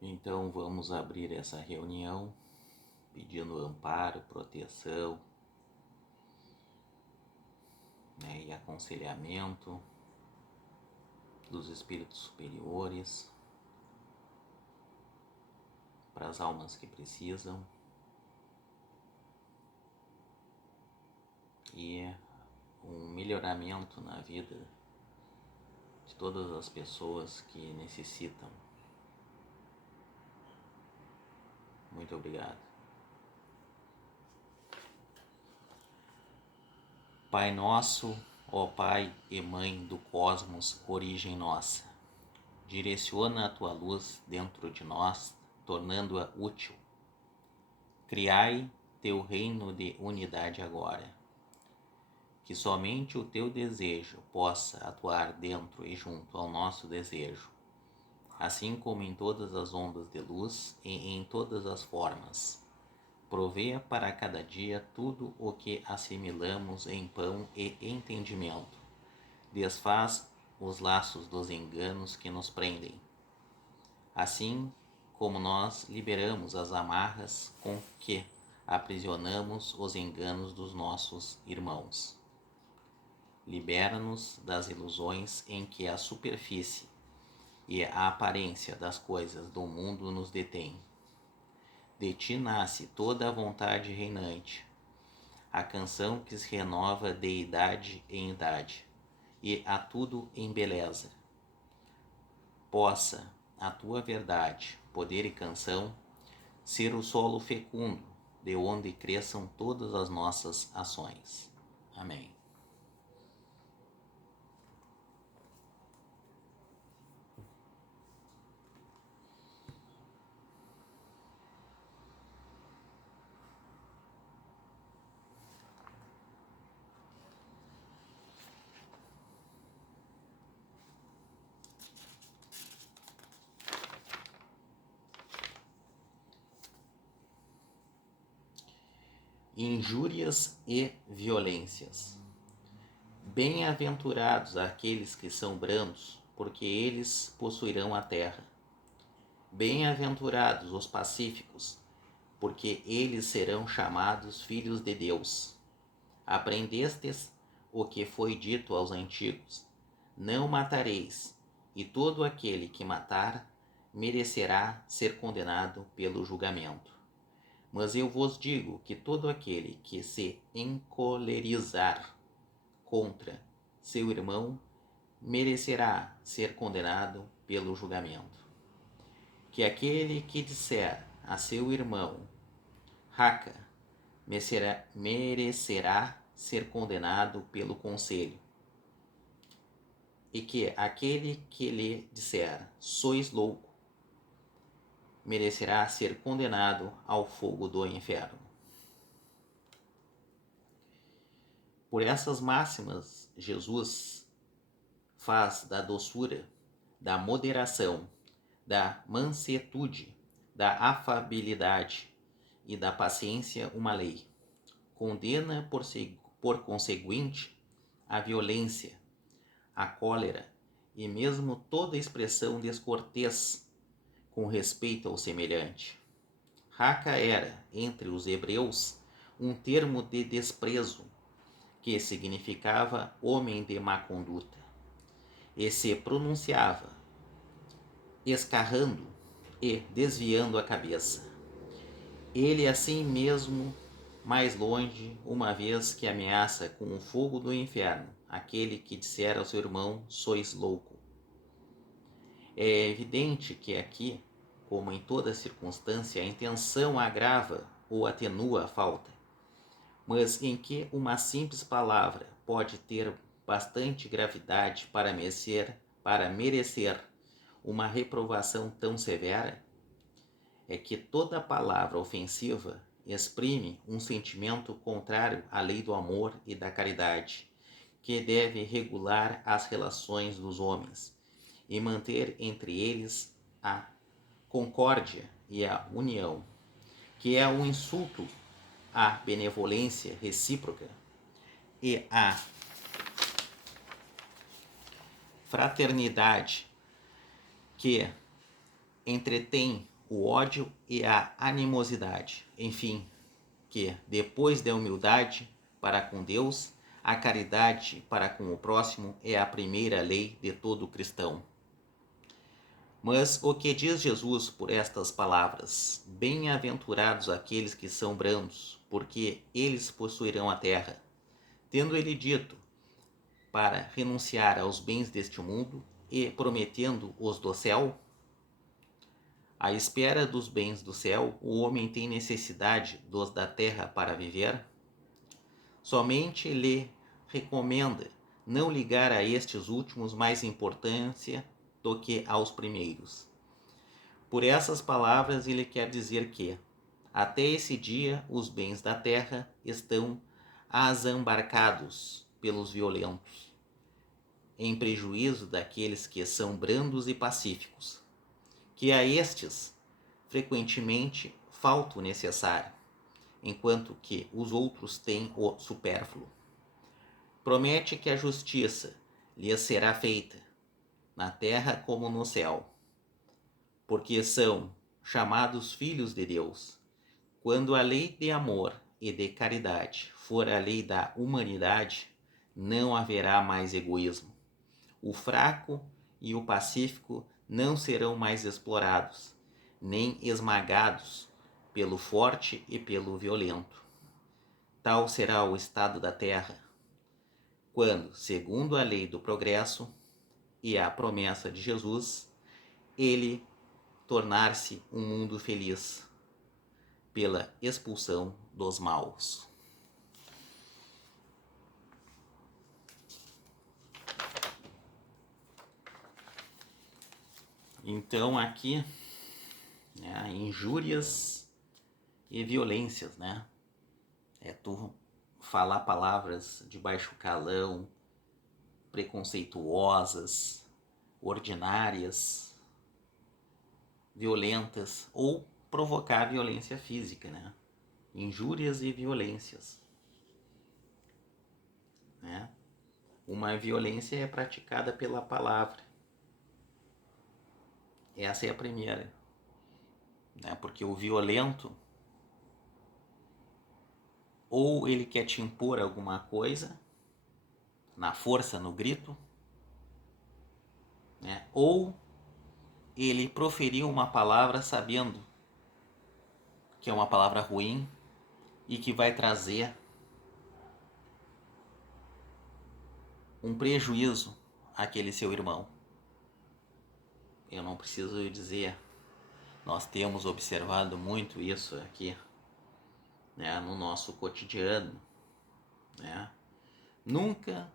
Então vamos abrir essa reunião pedindo amparo, proteção, e aconselhamento dos espíritos superiores para as almas que precisam e um melhoramento na vida de todas as pessoas que necessitam. Muito obrigado. Pai nosso, ó Pai e Mãe do cosmos, origem nossa, direciona a tua luz dentro de nós, tornando-a útil. Criai teu reino de unidade agora, que somente o teu desejo possa atuar dentro e junto ao nosso desejo, assim como em todas as ondas de luz e em todas as formas. Provê para cada dia tudo o que assimilamos em pão e entendimento. Desfaz os laços dos enganos que nos prendem, assim como nós liberamos as amarras com que aprisionamos os enganos dos nossos irmãos. Libera-nos das ilusões em que a superfície e a aparência das coisas do mundo nos detém. De ti nasce toda a vontade reinante, a canção que se renova de idade em idade, e a tudo embeleza. Possa a tua verdade, poder e canção ser o solo fecundo, de onde cresçam todas as nossas ações. Amém. Injúrias e violências. Bem-aventurados aqueles que são brandos, porque eles possuirão a terra. Bem-aventurados os pacíficos, porque eles serão chamados filhos de Deus. Aprendestes o que foi dito aos antigos: não matareis, e todo aquele que matar merecerá ser condenado pelo julgamento. Mas eu vos digo que todo aquele que se encolerizar contra seu irmão merecerá ser condenado pelo julgamento. Que aquele que disser a seu irmão, raca, merecerá ser condenado pelo conselho. E que aquele que lhe disser, sois louco, merecerá ser condenado ao fogo do inferno. Por essas máximas, Jesus faz da doçura, da moderação, da mansetude, da afabilidade e da paciência uma lei. Condena por conseguinte a violência, a cólera e mesmo toda expressão descortês com respeito ao semelhante. Raca era, entre os hebreus, um termo de desprezo que significava homem de má conduta, e se pronunciava escarrando e desviando a cabeça. Ele assim mesmo mais longe, uma vez que ameaça com o fogo do inferno aquele que disser ao seu irmão, sois louco. É evidente que aqui, como em toda circunstância, a intenção agrava ou atenua a falta, mas em que uma simples palavra pode ter bastante gravidade para merecer uma reprovação tão severa, é que toda palavra ofensiva exprime um sentimento contrário à lei do amor e da caridade, que deve regular as relações dos homens e manter entre eles a concórdia e a união, que é um insulto à benevolência recíproca e à fraternidade, que entretém o ódio e a animosidade. Enfim, que depois da humildade para com Deus, a caridade para com o próximo é a primeira lei de todo cristão. Mas o que diz Jesus por estas palavras? Bem-aventurados aqueles que são brandos, porque eles possuirão a terra. Tendo ele dito para renunciar aos bens deste mundo e prometendo os do céu, à espera dos bens do céu, o homem tem necessidade dos da terra para viver? Somente lhe recomenda não ligar a estes últimos mais importância do que aos primeiros. Por essas palavras ele quer dizer que, até esse dia, os bens da terra estão asambarcados pelos violentos, em prejuízo daqueles que são brandos e pacíficos, que a estes frequentemente falta o necessário, enquanto que os outros têm o supérfluo. Promete que a justiça lhes será feita, na terra como no céu, porque são chamados filhos de Deus. Quando a lei de amor e de caridade for a lei da humanidade, não haverá mais egoísmo. O fraco e o pacífico não serão mais explorados, nem esmagados pelo forte e pelo violento. Tal será o estado da terra, quando, segundo a lei do progresso e a promessa de Jesus, ele tornar-se um mundo feliz pela expulsão dos maus. Então aqui, né, injúrias e violências, né? É tu falar palavras de baixo calão, preconceituosas, ordinárias, violentas, ou provocar violência física, né? Injúrias e violências, né? Uma violência é praticada pela palavra. Essa é a primeira, né? Porque o violento, ou ele quer te impor alguma coisa, na força, no grito, né? Ou ele proferiu uma palavra sabendo que é uma palavra ruim e que vai trazer um prejuízo àquele seu irmão. Eu não preciso dizer, nós temos observado muito isso aqui, né, no nosso cotidiano, né? Nunca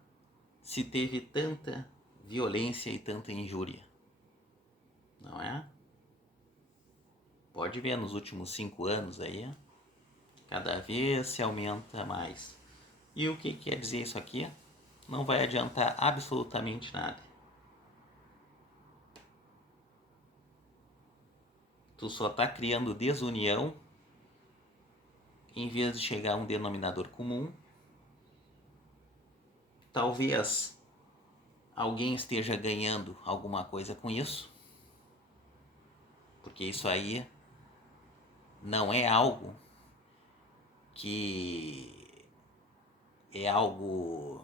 se teve tanta violência e tanta injúria, não é? Pode ver nos últimos 5 anos aí, cada vez se aumenta mais. E o que quer dizer isso aqui? Não vai adiantar absolutamente nada. Tu só está criando desunião em vez de chegar a um denominador comum. Talvez alguém esteja ganhando alguma coisa com isso, porque isso aí não é algo que é algo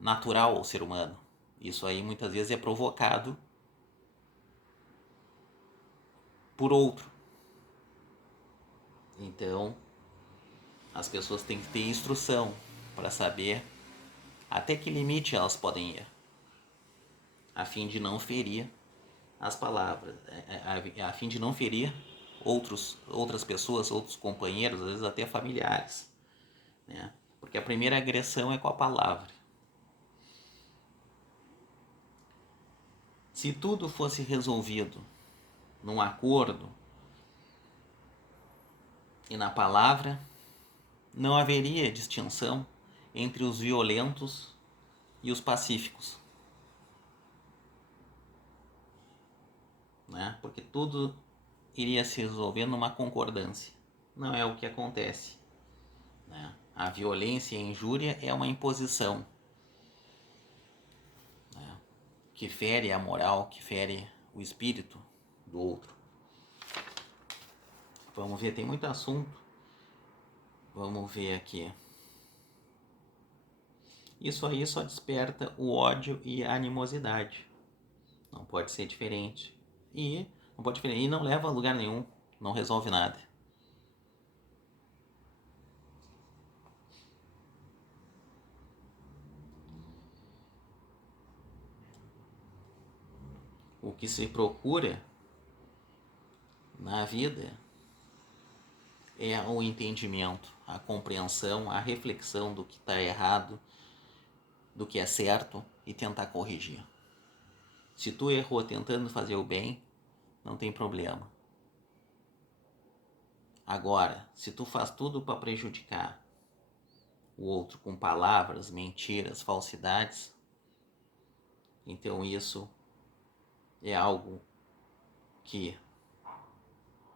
natural ao ser humano. Isso aí muitas vezes é provocado por outro. Então, as pessoas têm que ter instrução para saber até que limite elas podem ir, a fim de não ferir as palavras, a fim de não ferir outras pessoas, outros companheiros, às vezes até familiares, né? Porque a primeira agressão é com a palavra. Se tudo fosse resolvido num acordo e na palavra, não haveria distinção entre os violentos e os pacíficos, né? Porque tudo iria se resolver numa concordância. Não é o que acontece, né? A violência e a injúria é uma imposição, né, que fere a moral, que fere o espírito do outro. Vamos ver, tem muito assunto. Vamos ver aqui. Isso aí só desperta o ódio e a animosidade. Não pode ser diferente. E não leva a lugar nenhum. Não resolve nada. O que se procura na vida é o entendimento, a compreensão, a reflexão do que está errado, do que é certo e tentar corrigir. Se tu errou tentando fazer o bem, não tem problema. Agora, se tu faz tudo para prejudicar o outro com palavras, mentiras, falsidades, então isso é algo que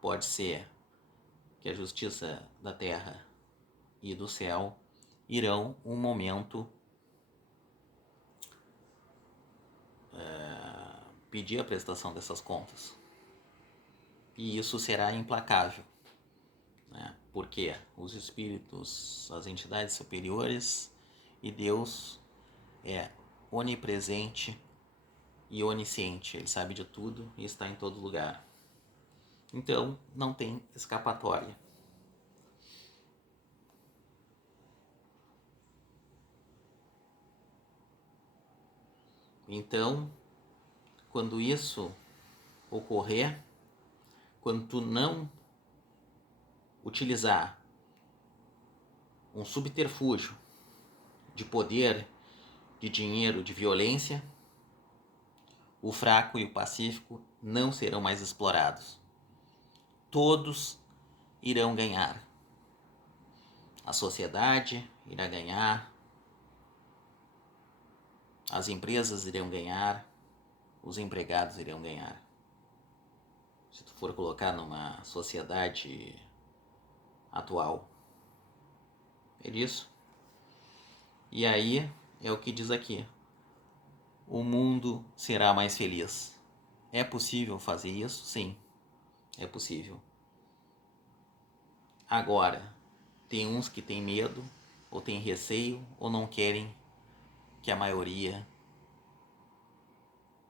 pode ser que a justiça da terra e do céu irão um momento pedir a prestação dessas contas. E isso será implacável, né? Porque os espíritos, as entidades superiores e Deus é onipresente e onisciente. Ele sabe de tudo e está em todo lugar. Então, não tem escapatória. Então, quando isso ocorrer, quando tu não utilizar um subterfúgio de poder, de dinheiro, de violência, o fraco e o pacífico não serão mais explorados. Todos irão ganhar. A sociedade irá ganhar, as empresas irão ganhar, os empregados irão ganhar. Se tu for colocar numa sociedade atual, é isso. E aí é o que diz aqui: o mundo será mais feliz. É possível fazer isso? Sim, é possível. Agora, tem uns que têm medo, ou têm receio, ou não querem que a maioria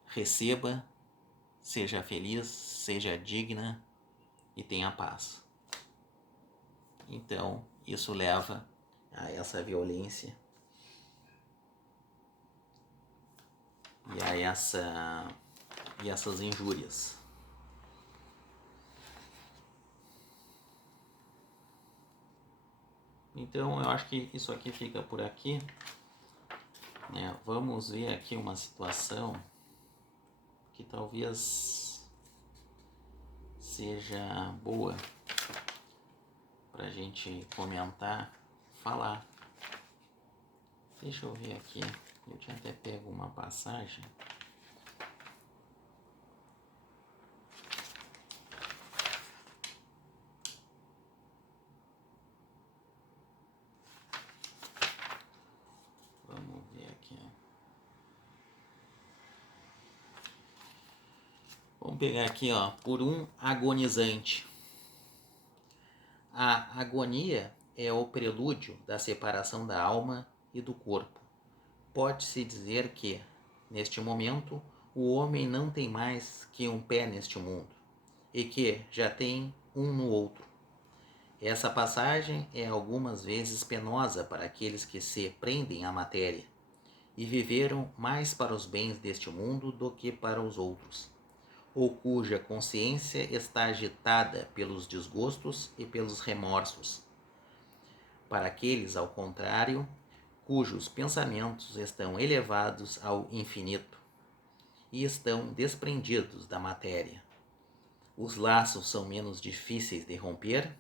receba, seja feliz, seja digna e tenha paz. Então, isso leva a essa violência e a essas injúrias. Então, eu acho que isso aqui fica por aqui, né? Vamos ver aqui uma situação que talvez seja boa para a gente comentar, falar. Deixa eu ver aqui, eu tinha até pego uma passagem. Vamos ver aqui. Vamos pegar aqui, ó, por um agonizante. A agonia é o prelúdio da separação da alma e do corpo. Pode-se dizer que, neste momento, o homem não tem mais que um pé neste mundo, e que já tem um no outro. Essa passagem é algumas vezes penosa para aqueles que se prendem à matéria, e viveram mais para os bens deste mundo do que para os outros, ou cuja consciência está agitada pelos desgostos e pelos remorsos. Para aqueles, ao contrário, cujos pensamentos estão elevados ao infinito e estão desprendidos da matéria. Os laços são menos difíceis de romper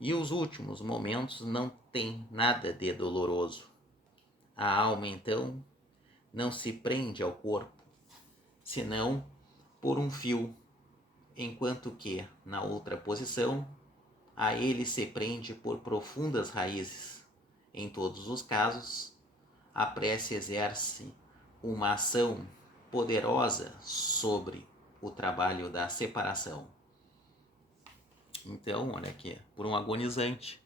e os últimos momentos não têm nada de doloroso. A alma, então, não se prende ao corpo, senão por um fio, enquanto que, na outra posição, a ele se prende por profundas raízes. Em todos os casos, a prece exerce uma ação poderosa sobre o trabalho da separação. Então, olha aqui, por um agonizante.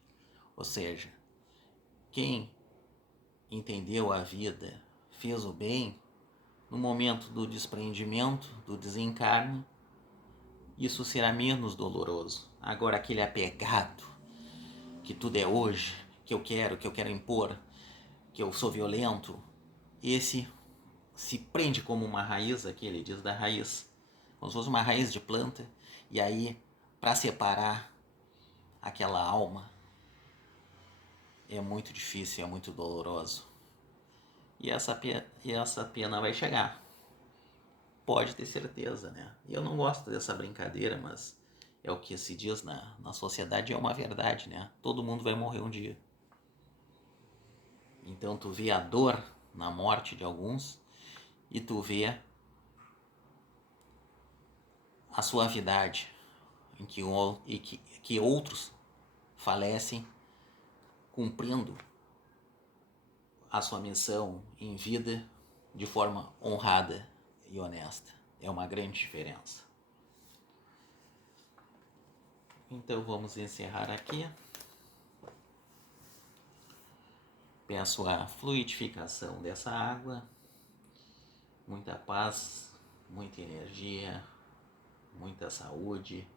Ou seja, quem entendeu a vida, fez o bem, no momento do desprendimento, do desencarne, isso será menos doloroso. Agora, aquele apegado, que tudo é hoje, que eu quero impor, que eu sou violento, esse se prende como uma raiz, aqui ele diz da raiz, como se fosse uma raiz de planta, e aí, para separar aquela alma, é muito difícil, é muito doloroso. E essa pena vai chegar. Pode ter certeza, né? Eu não gosto dessa brincadeira, mas é o que se diz na sociedade, é uma verdade, né? Todo mundo vai morrer um dia. Então tu vê a dor na morte de alguns e tu vê a suavidade em que outros falecem cumprindo a sua missão em vida de forma honrada e honesta. É uma grande diferença. Então vamos encerrar aqui. Peço a fluidificação dessa água, muita paz, muita energia, muita saúde,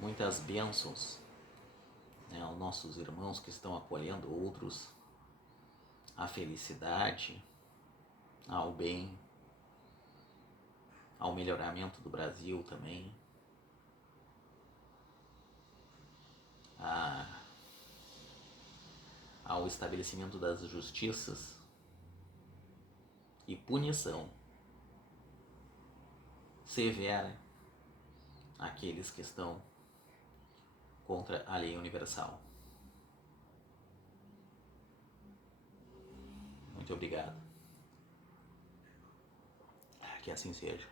muitas bênçãos, né, aos nossos irmãos que estão acolhendo outros, a felicidade, ao bem, ao melhoramento do Brasil também, ao estabelecimento das justiças e punição severa àqueles que estão contra a lei universal. Muito obrigado. Que assim seja.